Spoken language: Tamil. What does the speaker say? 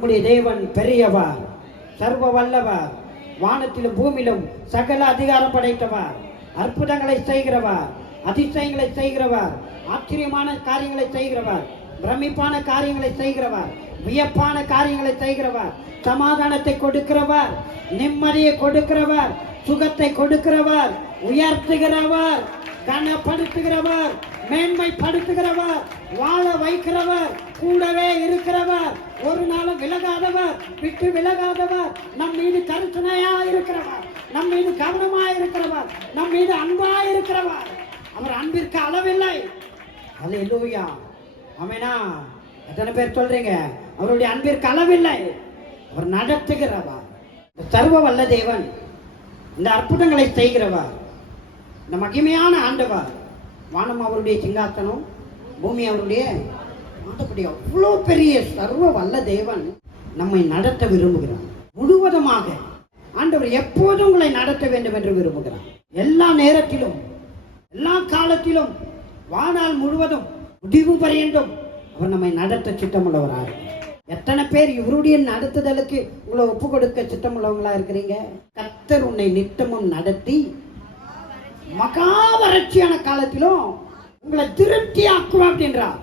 நம்முடைய தேவன் பெரியவர், சர்வ வல்லவர், வானத்திலும் பூமியிலும் சகல அதிகாரம் படைத்தவர், அற்புதங்களை செய்கிறவர், அதிசயங்களை செய்கிறவர், ஆச்சரியமான காரியங்களை செய்கிறவர், பிரமிப்பான காரியங்களை செய்கிறவர், வியப்பான காரியங்களை செய்கிறவர், சமாதானத்தை கொடுக்கிறவர், நிம்மதியை கொடுக்கிறவர், சுகத்தை கொடுக்கிறவர், உயர்த்துகிறவர், கனப்படுத்துகிறவர், மேன்மைப்படுத்துகிறவர், வாழ வைக்கிறவர், கூடவே இருக்கிறவர், ஒரு நாளும் விலகாதவர், விட்டு விலகாதவர், நம் மீது கருத்துணையா இருக்கிறவர், நம் மீது கவனமா இருக்கிறவர், நம் மீது அன்பா இருக்கிறவர். அவர் அன்பிற்கு அளவில்லை. அல்லேலூயா. ஆமெனா. எத்தனை பேர் சொல்றீங்க அவருடைய அன்பிற்கு அளவில்லை? அவர் நடத்துகிறவர், சர்வ வல்ல தேவன், இந்த அற்புதங்களை செய்கிறவர், இந்த மகிமையான ஆண்டவர். வானம் அவருடைய சிங்காசனம், பூமி அவருடைய. அவ்வளோ பெரிய சர்வ வல்ல தேவன் நம்மை நடத்த விரும்புகிறார். முழுவதுமாக ஆண்டவர் எப்போதும் உங்களை நடத்த வேண்டும் என்று விரும்புகிறார். எல்லா நேரத்திலும், எல்லா காலத்திலும், வாழ்நாள் முழுவதும், முடிவு பரியந்தும் அவர் நம்மை நடத்த சித்தமுள்ளவராக. எத்தனை பேர் இவருடைய நடத்துதலுக்கு உங்களை ஒப்பு கொடுக்க சித்தமுள்ளவங்களா இருக்கிறீங்க? கர்த்தர் உன்னை நித்தமும் நடத்தி மகா வறட்சியான காலத்திலும் உங்களை திருப்தி ஆக்குவா அப்படின்றார்.